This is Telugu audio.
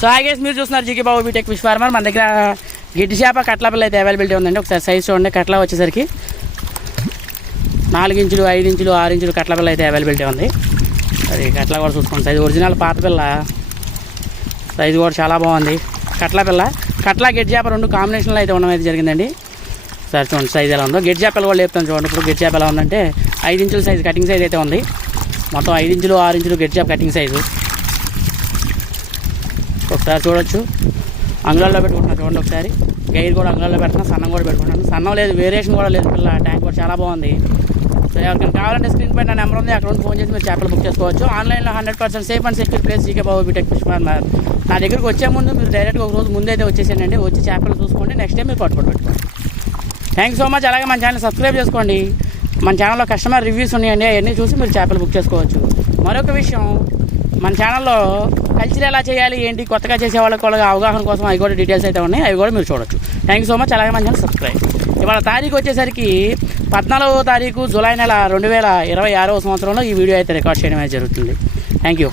సో గైస్ మీరు చూస్తున్నారు GK Babu BTech fish farmer. మన దగ్గర గిడ్డి చేప కట్ల పిల్ల అయితే అవైలబిలిటీ ఉందండి. ఒకసారి సైజ్ చూడండి. కట్ల వచ్చేసరికి 4 ఇంచులు 5 ఇంచులు 6 ఇంచులు కట్ల పిల్ల అయితే అవైలబిలిటీ ఉంది. అది కట్ల కూడా చూసుకోండి. సైజు ఒరిజినల్ పాత పిల్ల, సైజు కూడా చాలా బాగుంది. కట్ల పిల్ల కట్ల గిడ్డి చేప 2 కాంబినేషన్లో అయితే ఉండడం అయితే జరిగిందండి. సరే చూడండి సైజ్ ఎలా ఉందో. గిడ్డి చేపలు కూడా లేపుతాను చూడండి. ఇప్పుడు గిడ్డి చేప ఎలా ఉందంటే 5 ఇంచుల సైజు కటింగ్ సైజ్ అయితే ఉంది. మొత్తం 5 ఇంచులు 6 ఇంచులు గిడ్డి చేప కటింగ్ సైజు ఒకసారి చూడొచ్చు. అంగళాల్లో పెట్టుకుంటున్నాను చూడండి. ఒకసారి గైర్ కూడా అంగళాల్లో పెడుతున్నా, సన్నం కూడా పెట్టుకుంటాను. సన్నం లేదు, వేరియేషన్ కూడా లేదు. పిల్ల ట్యాంక్ కూడా చాలా బాగుంది. సో ఎవరికైనా కావాలంటే స్క్రీన్ పైన నా నెంబర్ ఉంది, అక్కడ ఫోన్ చేసి మీరు చేపలు బుక్ చేసుకోవచ్చు. ఆన్లైన్లో 100% safe and secure place GK Babu BTech fish farmer. నా దగ్గరికి వచ్చే ముందు మీరు డైరెక్ట్గా ఒక రోజు ముందైతే వచ్చేసానండి. వచ్చి చేపలు చూసుకోండి, నెక్స్ట్ టైం మీరు పట్టుకోండి పెట్టుకోండి. Thank so much. అలాగే మన ఛానల్ సబ్స్క్రైబ్ చేసుకోండి. మన ఛానల్లో కస్టమర్ రివ్యూస్ ఉన్నాయండి, అవన్నీ చూసి మీరు చేపలు బుక్ చేసుకోవచ్చు. మరొక విషయం, మన ఛానల్లో కల్చర్ ఎలా చేయాలి ఏంటి కొత్తగా చేసే వాళ్ళకి కూడా అవగాహన కోసం అవి కూడా డీటెయిల్స్ అయితే ఉన్నాయి, అవి కూడా మీరు చూడొచ్చు. Thank so much. అలాగే మన ఛానల్ సబ్స్క్రైబ్. ఇవాళ తారీఖు వచ్చేసరికి 14వ తారీఖు జూలై నెల 2026వ సంవత్సరంలో ఈ వీడియో అయితే రికార్డ్ చేయడం అయితే జరుగుతుంది. Thank you.